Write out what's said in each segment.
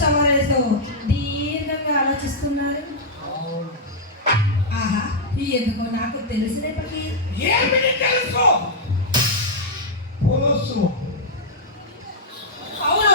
సవాలతో దీర్ఘంగా ఆలోచిస్తున్నారు. ఆహా, ఎందుకో నాకు తెలిసినప్పటికీ ఏమిటి తెలుసు? అవును,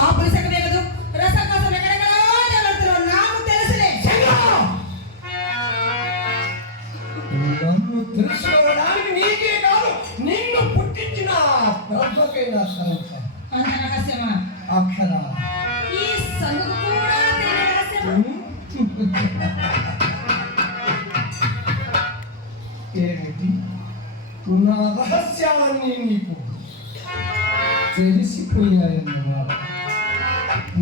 ఆ పులిసక వేగదు రసకోసం ఎక్కడెక్కడో నాకు తెలుసులే. నన్ను తెలుసుకోవడానికి నీకే కాదు, నిన్ను పుట్టించిన బ్రహ్మకైనా అంత రహస్యమా? అక్షర ఈ సందుకు కూడా తెలియని రహస్యమా? ఏమిటి నా రహస్యాలన్నీ నీకు తెలిసిపోయాయన్నమాట.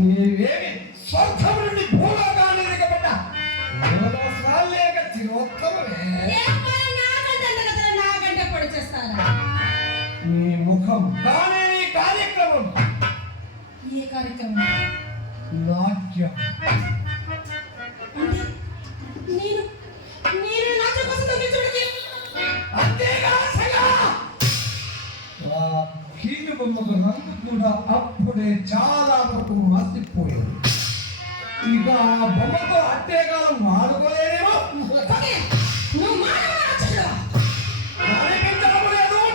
నీవేమి స్వర్గం నుండి భూలోకాన్ని దిగబడ్డా లేక తిరోత్తమే. నాకంటే పొడి చేస్తారా? నీ ముఖం కానీ నీ కార్యక్రమం. ఏ కార్యక్రమం? నాట్యం. అంటే నేను నేను నాట్యం కోసం తగ్గించడానికి అంతేగా సగా కీలు బొమ్మకు రంగు కూడా అప్పుడే చాలా వరకు మర్చిపోయింది. ఇక ఆ బొమ్మతో అట్టేకాలం వాడుకోలేదేమో. నువ్వు మానవుడు,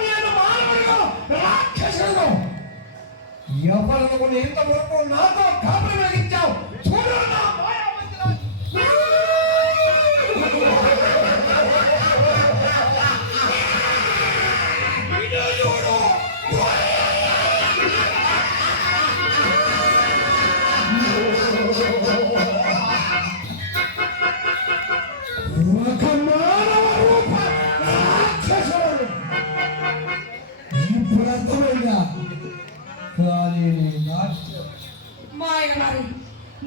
నేను మానవుడు, రాక్షసుడు. ఎవరు ఇంతవరకు నాతో కాపురం వెలిగించావు? చూడు నా మాయామందిరాన్ని. ఒక మానవ రూప రాక్షసుడు. ఇప్పుడు అర్థమైందా? కానీ నాట్యం మాయమారి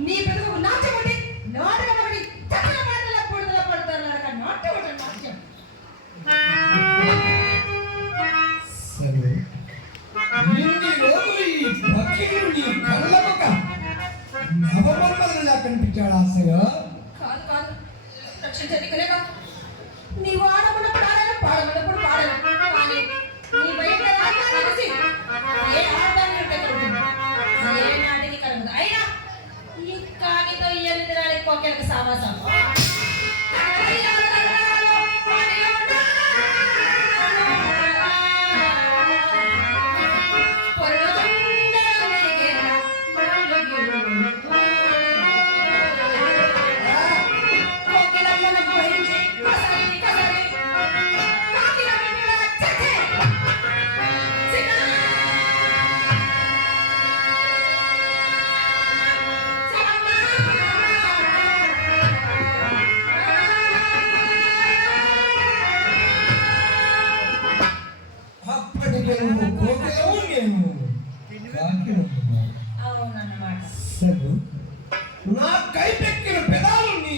నీ పెదవుకు నాట్యం ఒకటి, నాటకం ఒకటి, చక్కల పాటల పొడుదల పడతారు నాట్యం ఒకటి. నాట్యం సరే, ఇన్ని రోజులు ఈ భక్తుడు నీ కళ్ళకొక నవమన్మధులా కనిపించాడు. ఆశగా కాదు కాదు, రక్షించడానికి లేక నీవు ఆడమన్నప్పుడు ఆడాను, పాడమన్నప్పుడు పాడాను. కానీ నీ బయట తెలిసి ఏ ఆడదాన్ని ఉంటే కలుగుతుంది, ఏ నాటికి కలుగుతుంది. అయినా ఈ కానితో ఎనిమిది నాటి కోకెలకు సావాసం. నా కైపెక్కిన పెదాలు నీ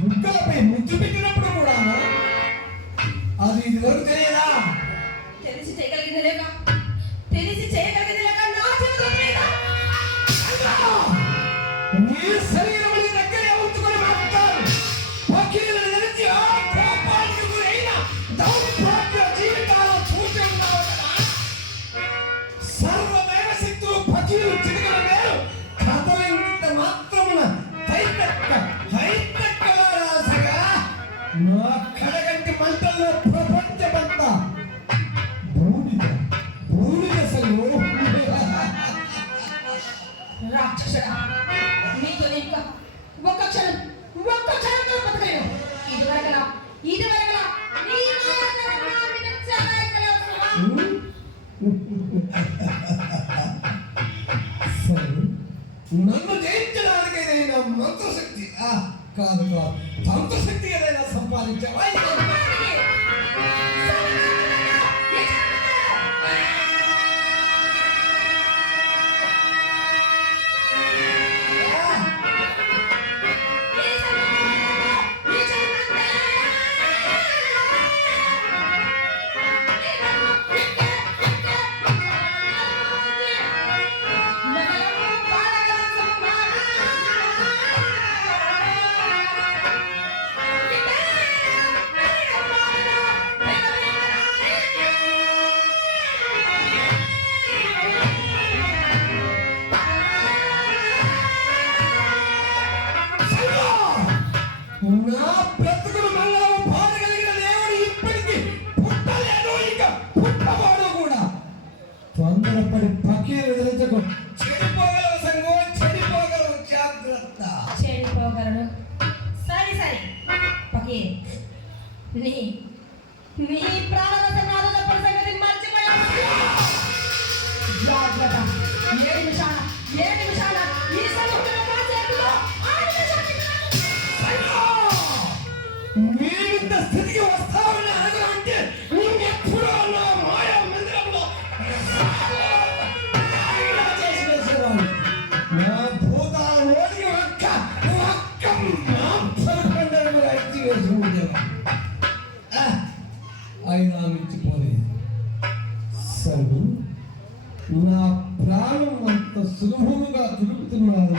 ముక్కలపై ముద్దు పెట్టినప్పుడు కూడా అది ఇది వరకు తెలియదా? తెలిసి చేయగలిగింది లేక, తెలిసి చేయగలిగింది లేక నా జీవితం నీ శరీరం దగ్గరే ఉంచుకొని మాట్లాడు. వకీలు నిలిచి ఆ కోపానికి గురైన దౌర్భాగ్య జీవితాలు చూసి ఉన్నావు కదా. సర్వదేవ శక్తులు వకీలు చిటికల వేరు కథలంత మాత్రమున హైతెక్కరాసగా నా కడగంటి మంటల్లో ప్రపంచమంతా బూడిద బూడిదసలు. రాక్షసుడా, నీతో ఇంకా ఒక్క క్షణం బతకలేను. ఇదివరకలా నీ నన్ను జయించడానికి ఏదైనా మంత్రశక్తి కాదు తంత్రశక్తి ఏదైనా సంపాదించావా? నగరం తొందరపడి పకీరు ఎదిరించకు. చెడిపోగలవు సంగో, చెడిపోగలవు, జాగ్రత్త. చెడిపోగలను. సరే సరే పకే, నీ నీ ప్రాణరసం నాదుల సంగతి మర్చిపోయాను. జాగ్రత్త. 7 నిమిషాల ఈ సముద్రం నా చేతిలో 6 నిమిషాలు. మీరింత స్థితికి వస్తామని అనగలంటే ఇంకెప్పుడో నా మాయా మందిరంలో చేసి వేసేవాడు. నా భూతాలోనికి ఒక్క మాంసఖండంగా ఎత్తి వేసి ఉండేవాడు. అయినా మించిపోలేదు. సరు, నా ప్రాణం అంత సులభముగా తిరుగుతున్నాను.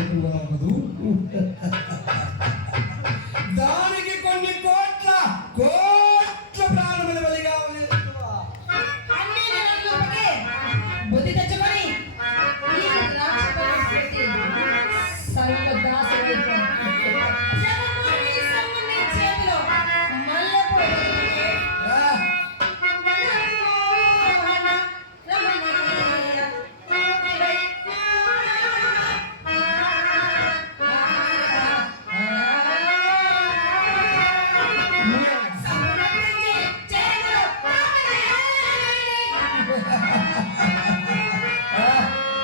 దానికి కొన్ని కోట్ల ప్రాణముల బలిగా అన్నీ నేను పకే బుద్ధి తెచ్చుకొని ఈ ద్రాక్ష పళ్ళను పెట్టి సర్వ దాసుడైపో. జగన్మోహని సమ్ముని చేతిలో మల్లెపూలు పెట్టి మనమోహన రమణీయ కోకిలై సముద్రించి చేతిలో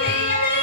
తీయని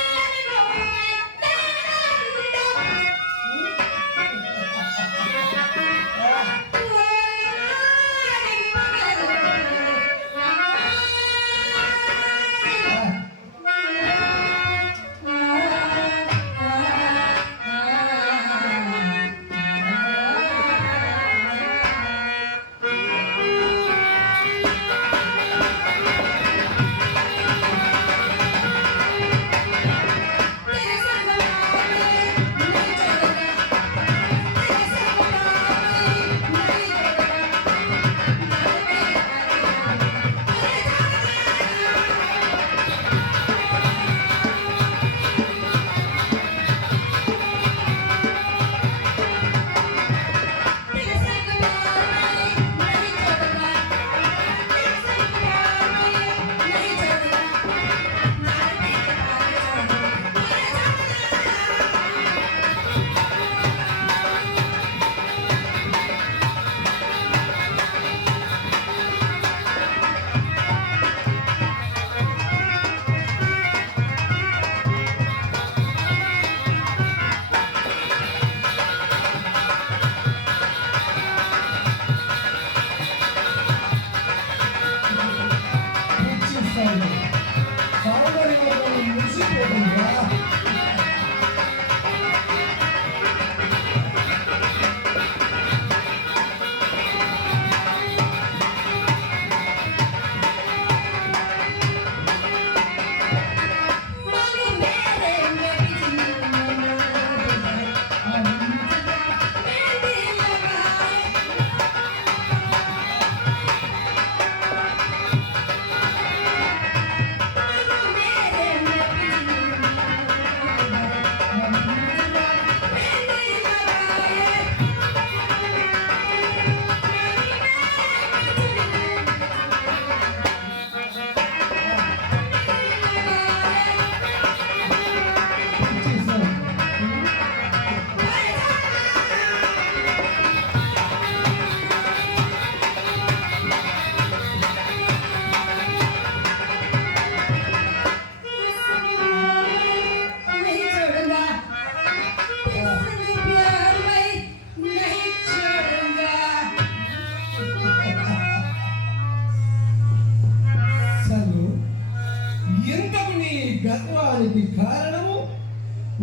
గోపి గర్వానికి కారణము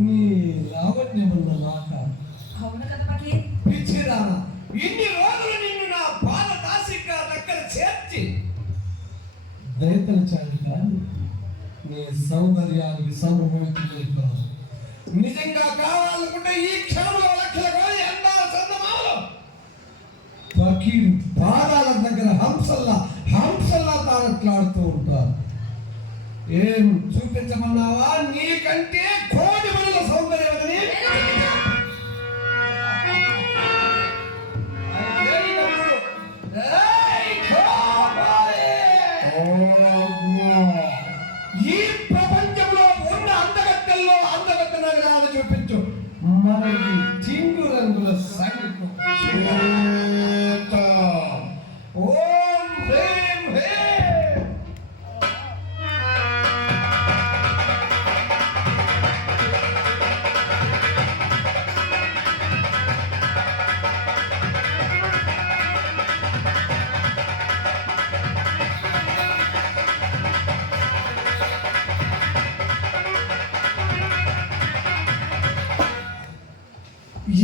నీ లావణ్యమన్న మాట. అవును కదా పకి. పిచ్చిదానా, ఇన్ని రోజులు నిన్ను నా పాద దాసిక దగ్గర చేర్చి దయతలచాను కానీ నీ సౌందర్యానికి సమూహించలేదు. నిజంగా కావాలనుకుంటే ఈ క్షణంలో లక్షల కోరి అందాల చందమామలు ఫకీరు పాదాల దగ్గర హంసల్లా తారట్లాడుతూ ఉంటారు. ఏం చూపించమన్నావా? నీకంటే కోటి మనుల సౌందర్యం అని. ఈ తగలాలు చూపించు మనకి చింగు రంగుల సంగీతం ఓం హ్రీం హ్రీం.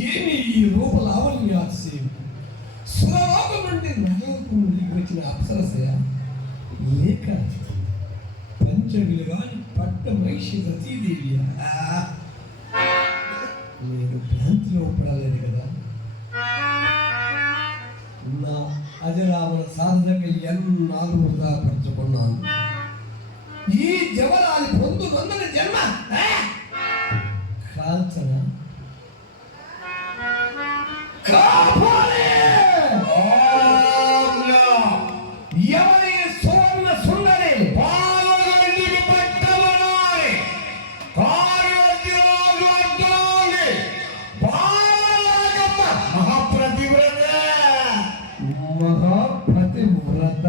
ఏమి ఈ రూప లావణ్యాశయం సురలోకం నుండి నగరకు వచ్చిన అప్సరసయ లేక పంచమిలు గాని పట్ట మహిషి రతీదేవి నేను భ్రాంతిలో పడలేదు కదా. నా అజరామల సాధనకి ఎన్నాళ్ళు వృధా పరచుకున్నాను. ఈ జవరాలి పొందు నొందని జన్మ కాల్చన ఎవరి సువర్ణ సుందరి మహాప్రతివ్రత మహాప్రతివ్రత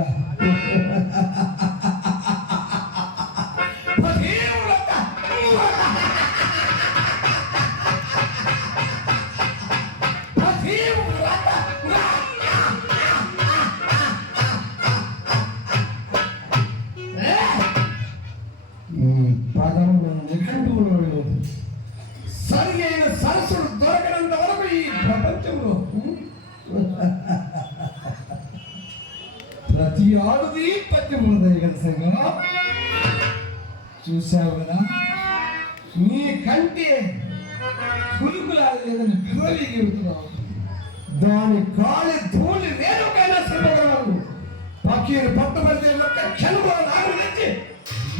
సరి అయిన సరస్సుడు దొరకనంత వరకు ఈ ప్రపంచంలో ప్రతి ఆడుది పద్యములదయ కదా సంగ. చూసావు కదా నీ కంటే పులుకులాడలేదని విరోధి చెబుతున్నావు. దాని కాలి ధూళి వేరొకైనా శ్రమగలవు. పక్కీరు పట్టుబడితే ఒక్క క్షణంలో నాగు తెచ్చి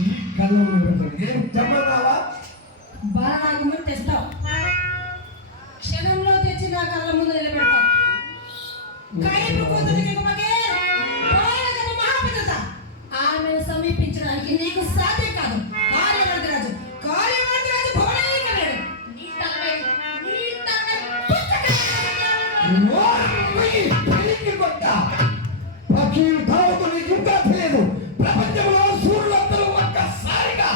ఈ కళ్ళలో పెడతాడు. ఏం చెప్పన్నావా? బాలనాగమని తెస్తావు, క్షణంలో తెచ్చి నా కళ్ళ ముందు నిలబెడతావు. కైపు కూతురికి మహాపతిత ఆమెను సమీపించడానికి నీకు సాధ్యం కాదు. కార్యవర్ధి రాజు భవనాయకుడు నీ తలపై పక్షులు తావుతూ నీకు ఇంకా తెలియదు. ప్రపంచంలో సూర్యులందరూ ఒక్కసారిగా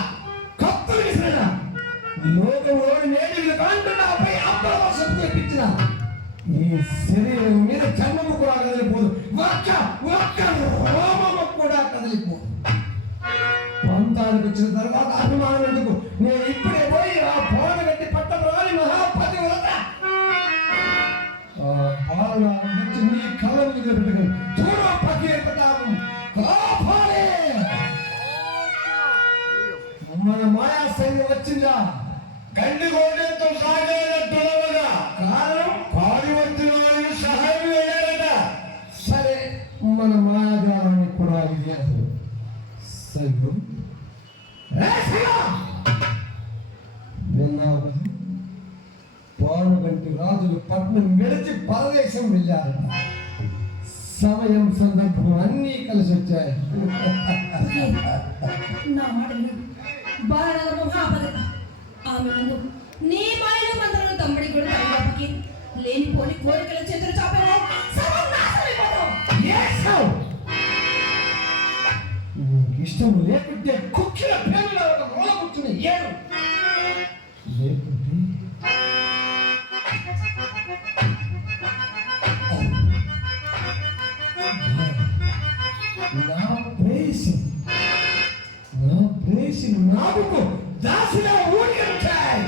కత్తులు విసిరిన లోకంలోని నేటికి కాంటున్నాపై అప్రవర్షం తెప్పించిన ఈ శరీరం మీద చర్మము కూడా కదిలిపోదు. ఒక్క రోమము కూడా కదిలిపోదు. ప్రాంతానికి వచ్చిన తర్వాత అభిమానం ఎందుకు? నేను ఇప్పుడే పోయి ఆ భవన గట్టి పట్టణంలోని మహాపతివ్రత బాలనాగం తెచ్చి నీ కళ్ళ మీద పెట్టుకుని చూడ పకీర్పతాము కాపాడే. మన మాయా సైన్యం వచ్చిందా? గండి గోడెంతో సాగేటట్టుగా కారణం కార్యవర్తిలో సహాయం వేయాలట. సరే మన మాయాజాలానికి కూడా ఇది సైన్యం విన్నావు కదా, పానుగంటి రాజులు పట్నం విడిచి పరదేశం వెళ్ళారట. సమయం సందర్భం అన్నీ కలిసి వచ్చాయి. నా మాటలు బాలనాగ మహాపతిత ఆమె ముందు నీ మాయలు మంత్రాలు తమ్ముడి కూడా తప్పకి లేనిపోని కోరికల చేతులు చాపలో సర్వనాశనమైపోతావు. ఇష్టం లేకుంటే కుక్కిన పేర్ల మూల కూర్చుని ఏడు లేకుంటే నా ప్రేసి నాకుకు దాసిలా ఊరికొచ్చాయి.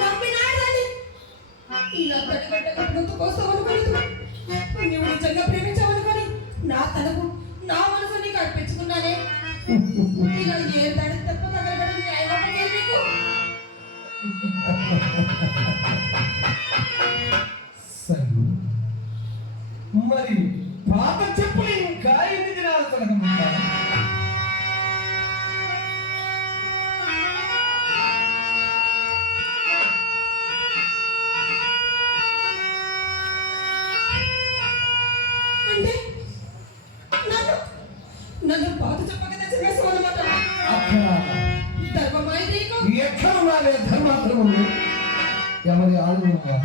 నమ్మినాడని ఇలా తడిగడ్డ కోసం అనుకోలేదు. నువ్వు నిజంగా ప్రేమించావనుకొని నా తనకు నా మనసు నీకు అర్పించుకున్నానే. ఇలా ఏ తడి తప్ప తగలబడి న్యాయవాదం నీకు. మరి పాత చెప్పులు ఇంకా ఎన్ని దినాలు తొలగమంటారు? అంటే నన్ను పడి ఆనందంగా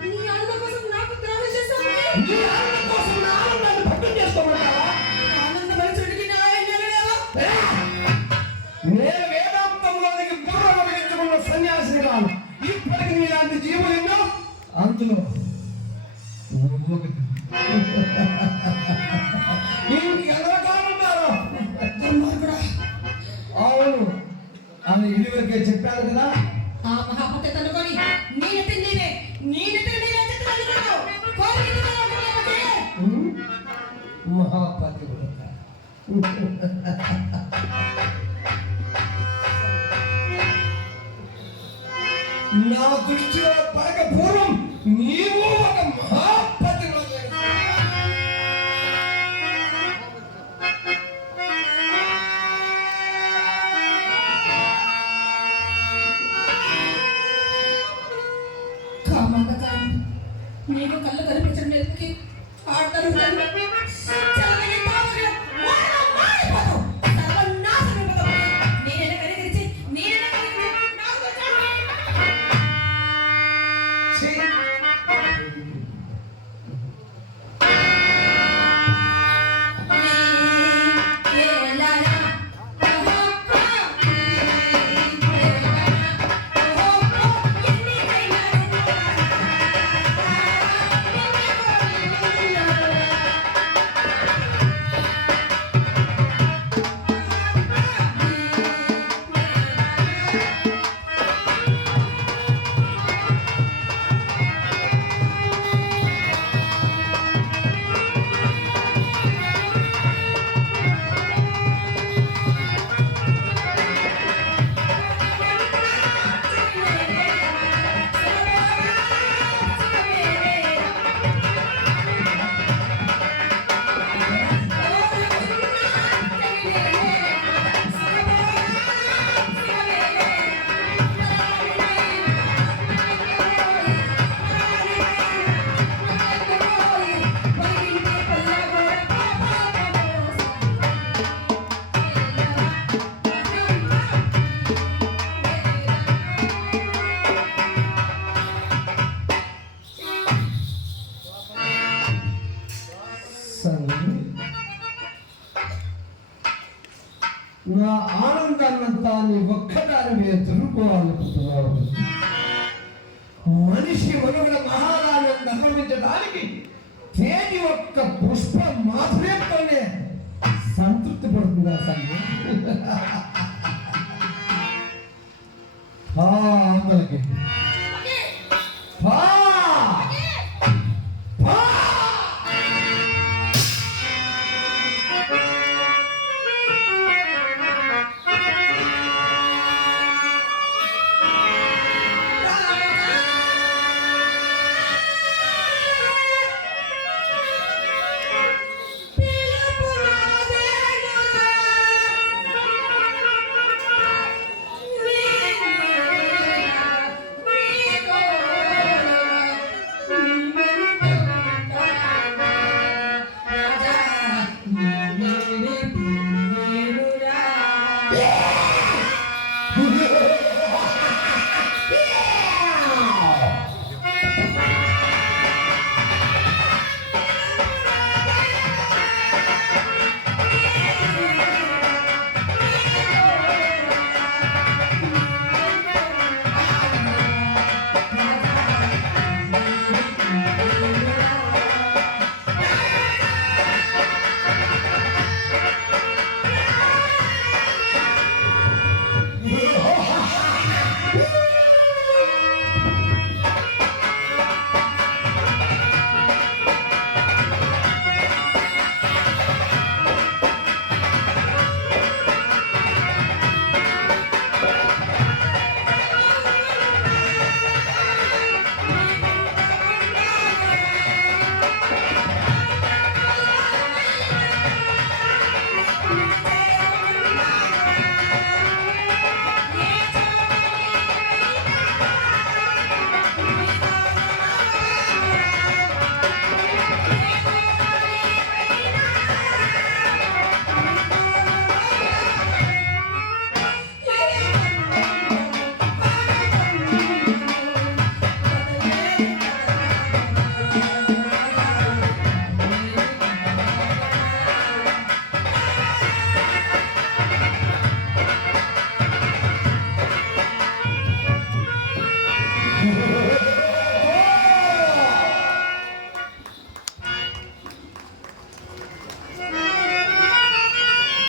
నీ అన్న కోసం నాకు ద్రోహం చేశావు. నీ ఆనందం కోసం నా ఆనందాన్ని భక్తం చేసుకోమంటావా? ఆనందపరచుడికి న్యాయం చేయలేవా? నేను వేదాంతంలోనికి బుర్ర కలిగించుకున్న సన్యాసిని కాదు. ఇప్పటికి నీలాంటి జీవులు ఎన్నో, అందులో నువ్వు ఒకటి. ఇంకెంతకాలన్నారు? దుర్మార్గుడా. అవును, ఆమె ఇదివరకే చెప్పారు కదా. ఆ మహాపతి తనుకొని నేనైతే చెప్తున్నాను. మహాపతి నా దృష్టిలో పడక పూర్వం నీవు ఒక మహాపతి. నీకు కళ్ళు కనిపించడం నేర్పుకి ఆడతారు. నా ఆనందాన్నంతా నీ ఒక్కదాని మీద తిరుగుకోవాలనుకుంటున్నావు. మనిషి మనుగడ మహారాజాన్ని అనుభవించడానికి తేజి ఒక్క పుష్ప మాధుర్యంతోనే సంతృప్తి పడుతుందా సంగతి?